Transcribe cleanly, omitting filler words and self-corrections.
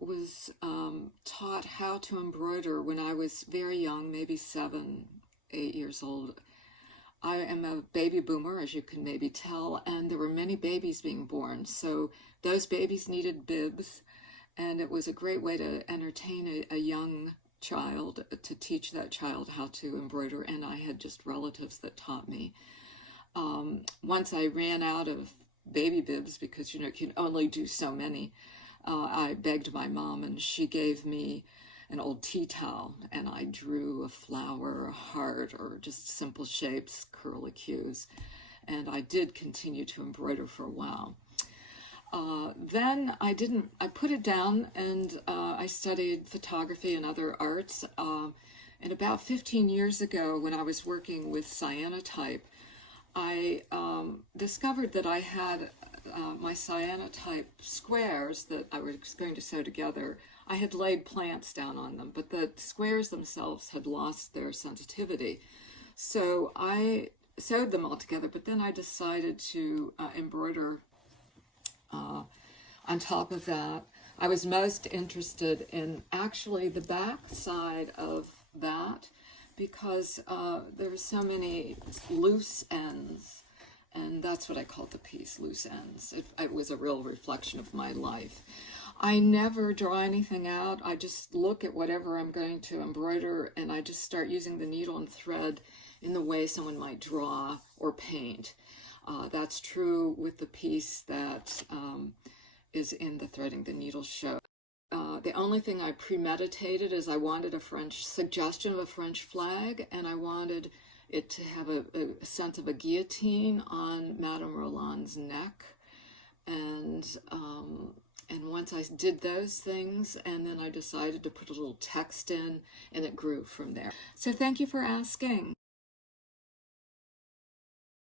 was taught how to embroider when I was very young, maybe 7, 8 years old. I am a baby boomer, as you can maybe tell, and there were many babies being born. So those babies needed bibs, and it was a great way to entertain a young child, to teach that child how to embroider, and I had just relatives that taught me. Once I ran out of baby bibs, because you can only do so many, I begged my mom, and she gave me an old tea towel, and I drew a flower, a heart, or just simple shapes, curlicues, and I did continue to embroider for a while. Then I put it down, and I studied photography and other arts. And about 15 years ago, when I was working with cyanotype, I discovered that I had my cyanotype squares that I was going to sew together. I had laid plants down on them, but the squares themselves had lost their sensitivity. So I sewed them all together, but then I decided to embroider on top of that. I was most interested in actually the back side of that, because there were so many loose ends, and that's what I called the piece, loose ends. It was a real reflection of my life. I never draw anything out. I just look at whatever I'm going to embroider, and I just start using the needle and thread in the way someone might draw or paint. That's true with the piece that is in the Threading the Needle show. The only thing I premeditated is I wanted a suggestion of a French flag, and I wanted it to have a sense of a guillotine on Madame Roland's neck. And once I did those things, and then I decided to put a little text in, and it grew from there. So thank you for asking.